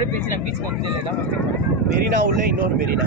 மழை பெஞ்சு நான் பீச் வந்து மெரினா உள்ள இன்னொரு மெரினா